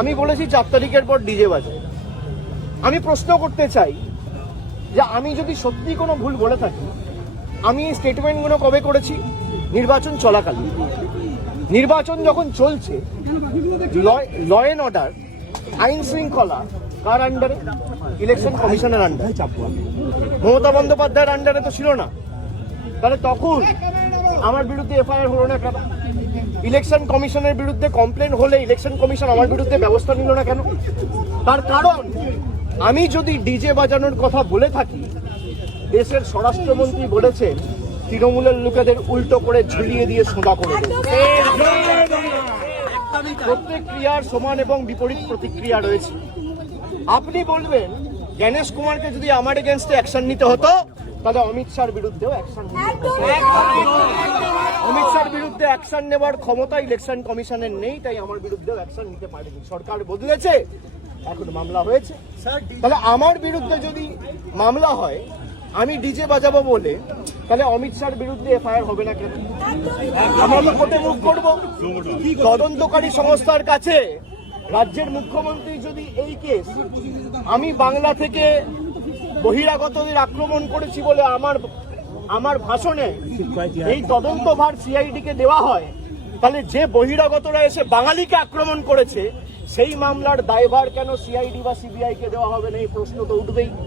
আমি বলেছি 4 তারিখের পর ডিজে বাজে। আমি প্রশ্ন করতে চাই যে আমি যদি সত্যি কোনো ভুল বলে থাকি, আমি এই স্টেটমেন্টগুলো কবে করেছি? নির্বাচন চলাকালীন। নির্বাচন যখন চলছে, ল অ্যান্ড অর্ডার, আইন শৃঙ্খলা কার আন্ডারে? ইলেকশন কমিশনের আন্ডারে। মমতা বন্দ্যোপাধ্যায়ের আন্ডারে তো ছিল না। তাহলে তখন আমার বিরুদ্ধে এফআইআর হলো না কেন? ইলেকশন কমিশনের বিরুদ্ধে কমপ্লেন হলে ইলেকশন কমিশন আমার বিরুদ্ধে ব্যবস্থা নিল না কেন? তার কারণ আমি যদি ডিজে বাজানোর কথা বলে থাকি, দেশের স্বরাষ্ট্রমন্ত্রী বলেছেন তৃণমূলের লোকেদের উল্টো করে ঝুলিয়ে দিয়ে সোজা করে দেবে। প্রত্যেক ক্রিয়ার সমান এবং বিপরীত প্রতিক্রিয়া রয়েছে। আপনি বলবেন জ্ঞানেশ কুমারকে যদি আমার এগেনস্টে অ্যাকশন নিতে হতো, তাহলে অমিত শাহর বিরুদ্ধেও অ্যাকশন নিতে হতো। অমিত শাহর বিরুদ্ধে অ্যাকশন নেওয়ার ক্ষমতা ইলেকশন কমিশনের নেই, তাই আমার বিরুদ্ধেও অ্যাকশন নিতে পারেনি। সরকার বদলেছে, এখন মামলা হয়েছে। তাহলে আমার বিরুদ্ধে যদি মামলা হয়, আমি ডিজে বাজাবো বলে, তাহলে অমিত শাহর বিরুদ্ধে এফআইআর হবে না কেন? আমরা তো কোর্টে মুখ করবো। তদন্তকারী সংস্থার কাছে রাজ্যের মুখ্যমন্ত্রী যদি এই কেস আমি বাংলা থেকে বহিরাগতদের আক্রমণ করেছি বলে আমার ভাষণে এই তদন্তভার সিআইডি কে দেওয়া হয়, তাহলে যে বহিরাগতরা এসে বাঙালিকে আক্রমণ করেছে সেই মামলার দায়ভার কেন সিআইডি বা সিবিআই কে দেওয়া হবে না? এই প্রশ্ন তো উঠবেই।